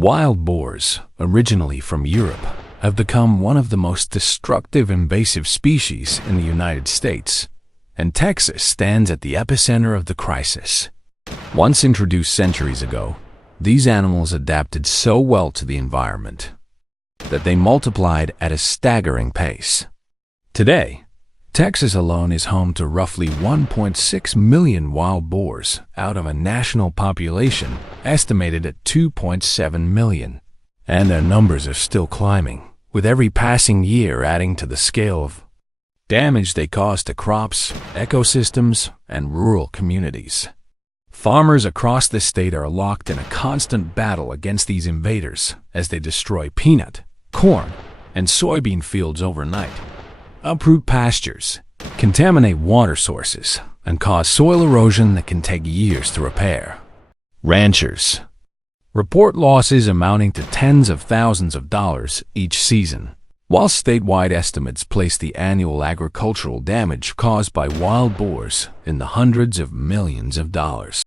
Wild boars, originally from Europe, have become one of the most destructive invasive species in the United States, and Texas stands at the epicenter of the crisis. Once introduced centuries ago, these animals adapted so well to the environment that they multiplied at a staggering pace. Today, Texas alone is home to roughly 1.6 million wild boars out of a national population estimated at 2.7 million. And their numbers are still climbing, with every passing year adding to the scale of damage they cause to crops, ecosystems, and rural communities. Farmers across the state are locked in a constant battle against these invaders as they destroy peanut, corn, and soybean fields overnight, uproot pastures, contaminate water sources, and cause soil erosion that can take years to repair. Ranchers report losses amounting to tens of thousands of dollars each season, while statewide estimates place the annual agricultural damage caused by wild boars in the hundreds of millions of dollars.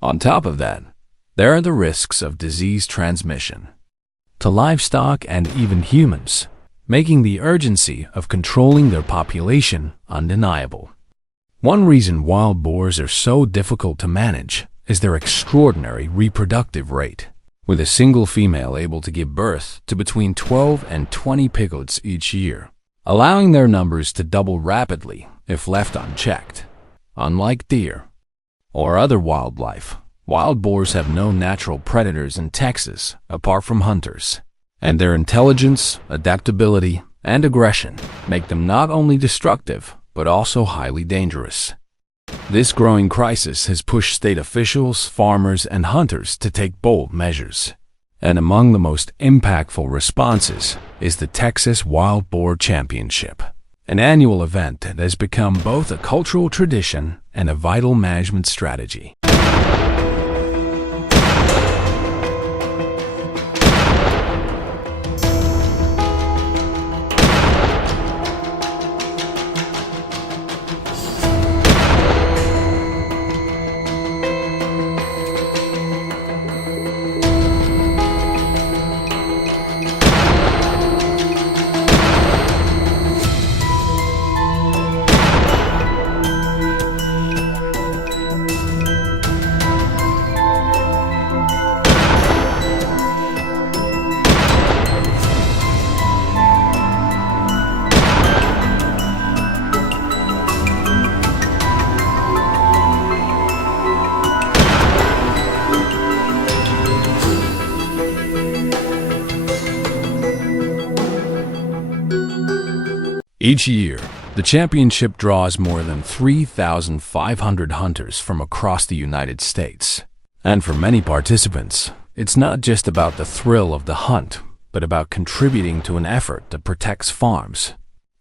On top of that, there are the risks of disease transmission to livestock and even humans, making the urgency of controlling their population undeniable. One reason wild boars are so difficult to manage is their extraordinary reproductive rate, with a single female able to give birth to between 12 and 20 piglets each year, allowing their numbers to double rapidly if left unchecked. Unlike deer or other wildlife, wild boars have no natural predators in Texas apart from hunters, and their intelligence, adaptability, and aggression make them not only destructive but also highly dangerous. This growing crisis has pushed state officials, farmers, and hunters to take bold measures. And among the most impactful responses is the Texas Wild Boar Championship, an annual event that has become both a cultural tradition and a vital management strategy. Each year, the championship draws more than 3,500 hunters from across the United States. And for many participants, it's not just about the thrill of the hunt, but about contributing to an effort that protects farms,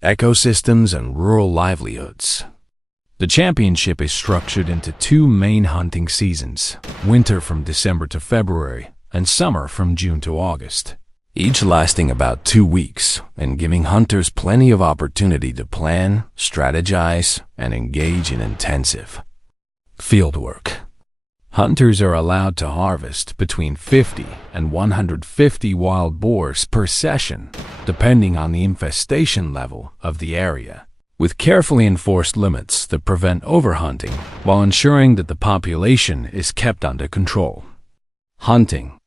ecosystems, and rural livelihoods. The championship is structured into two main hunting seasons, winter from December to February, and summer from June to August, each lasting about 2 weeks and giving hunters plenty of opportunity to plan, strategize, and engage in intensive fieldwork. Hunters are allowed to harvest between 50 and 150 wild boars per session, depending on the infestation level of the area, with carefully enforced limits that prevent overhunting while ensuring that the population is kept under control. Hunting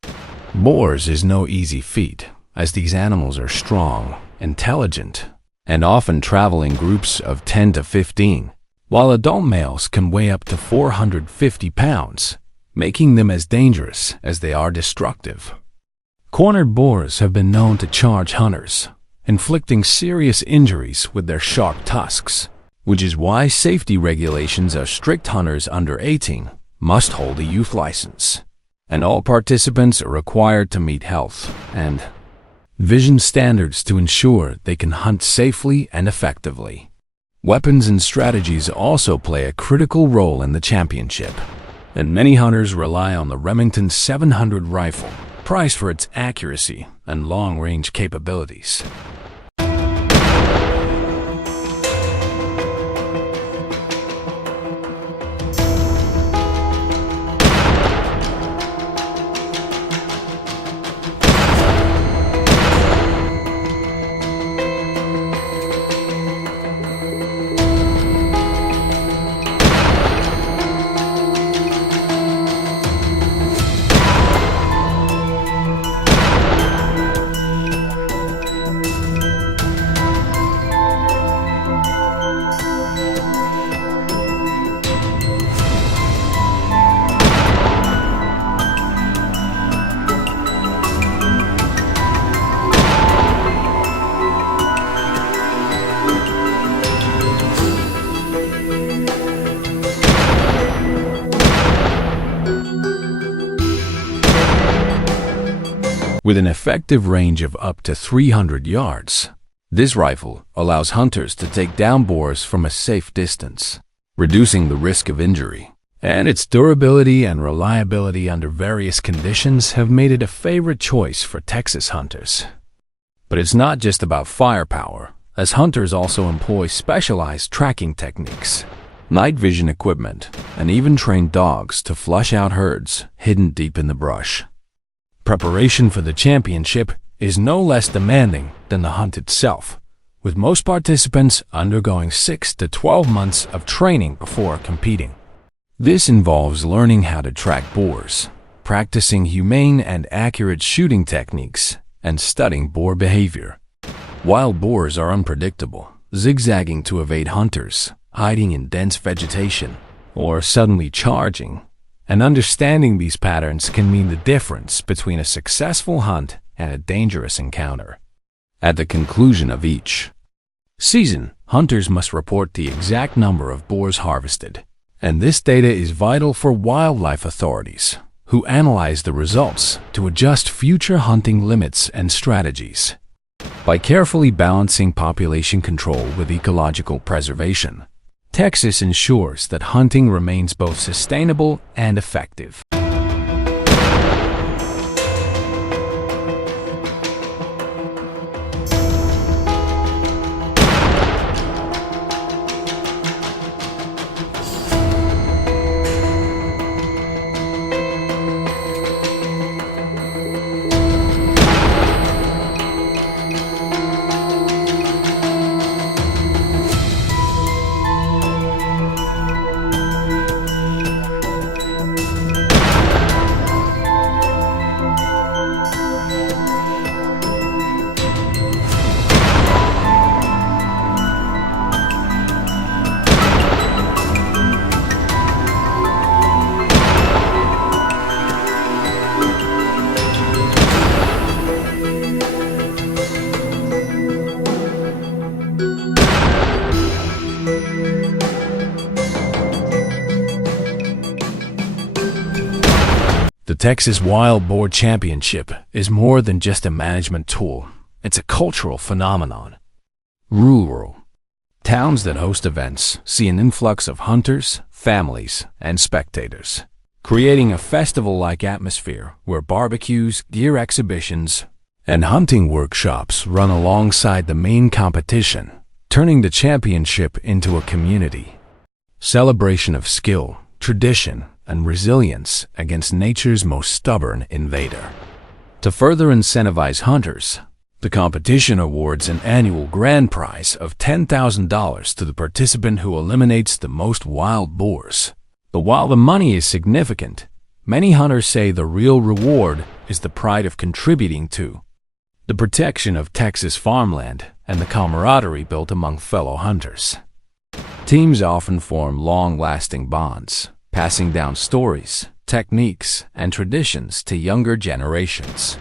boars is no easy feat, as these animals are strong, intelligent, and often travel in groups of 10 to 15, while adult males can weigh up to 450 pounds, making them as dangerous as they are destructive. Cornered boars have been known to charge hunters, inflicting serious injuries with their sharp tusks, which is why safety regulations are strict. Hunters under 18 must hold a youth license, and all participants are required to meet health and vision standards to ensure they can hunt safely and effectively. Weapons and strategies also play a critical role in the championship, and many hunters rely on the Remington 700 rifle, prized for its accuracy and long-range capabilities. With an effective range of up to 300 yards, this rifle allows hunters to take down boars from a safe distance, reducing the risk of injury. And its durability and reliability under various conditions have made it a favorite choice for Texas hunters. But it's not just about firepower, as hunters also employ specialized tracking techniques, night vision equipment, and even trained dogs to flush out herds hidden deep in the brush. Preparation for the championship is no less demanding than the hunt itself, with most participants undergoing 6 to 12 months of training before competing. This involves learning how to track boars, practicing humane and accurate shooting techniques, and studying boar behavior. Wild boars are unpredictable, zigzagging to evade hunters, hiding in dense vegetation, or suddenly charging. And understanding these patterns can mean the difference between a successful hunt and a dangerous encounter. At the conclusion of each season, hunters must report the exact number of boars harvested, and this data is vital for wildlife authorities, who analyze the results to adjust future hunting limits and strategies. By carefully balancing population control with ecological preservation, Texas ensures that hunting remains both sustainable and effective. The Texas Wild Boar Championship is more than just a management tool. It's a cultural phenomenon. Rural towns that host events see an influx of hunters, families, and spectators, creating a festival-like atmosphere where barbecues, gear exhibitions, and hunting workshops run alongside the main competition, turning the championship into a community celebration of skill, tradition, and resilience against nature's most stubborn invader. To further incentivize hunters, the competition awards an annual grand prize of $10,000 to the participant who eliminates the most wild boars. But while the money is significant, many hunters say the real reward is the pride of contributing to the protection of Texas farmland, and the camaraderie built among fellow hunters. Teams often form long-lasting bonds, passing down stories, techniques, and traditions to younger generations.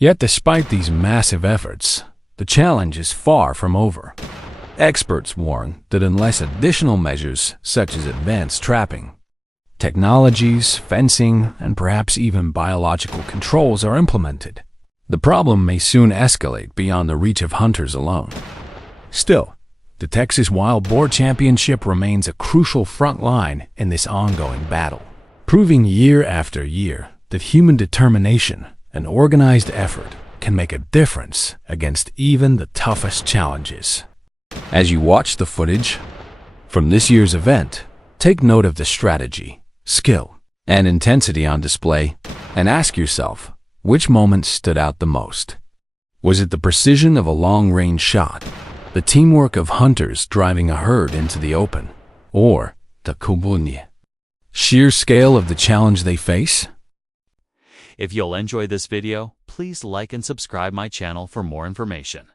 Yet despite these massive efforts, the challenge is far from over. Experts warn that unless additional measures such as advanced trapping, technologies, fencing, and perhaps even biological controls are implemented, the problem may soon escalate beyond the reach of hunters alone. Still, the Texas Wild Boar Championship remains a crucial front line in this ongoing battle, proving year after year that human determination and organized effort can make a difference against even the toughest challenges. As you watch the footage from this year's event, take note of the strategy, skill, and intensity on display, and ask yourself, which moment stood out the most? Was it the precision of a long-range shot, the teamwork of hunters driving a herd into the open, or the sheer scale of the challenge they face? If you'll enjoy this video, please like and subscribe my channel for more information.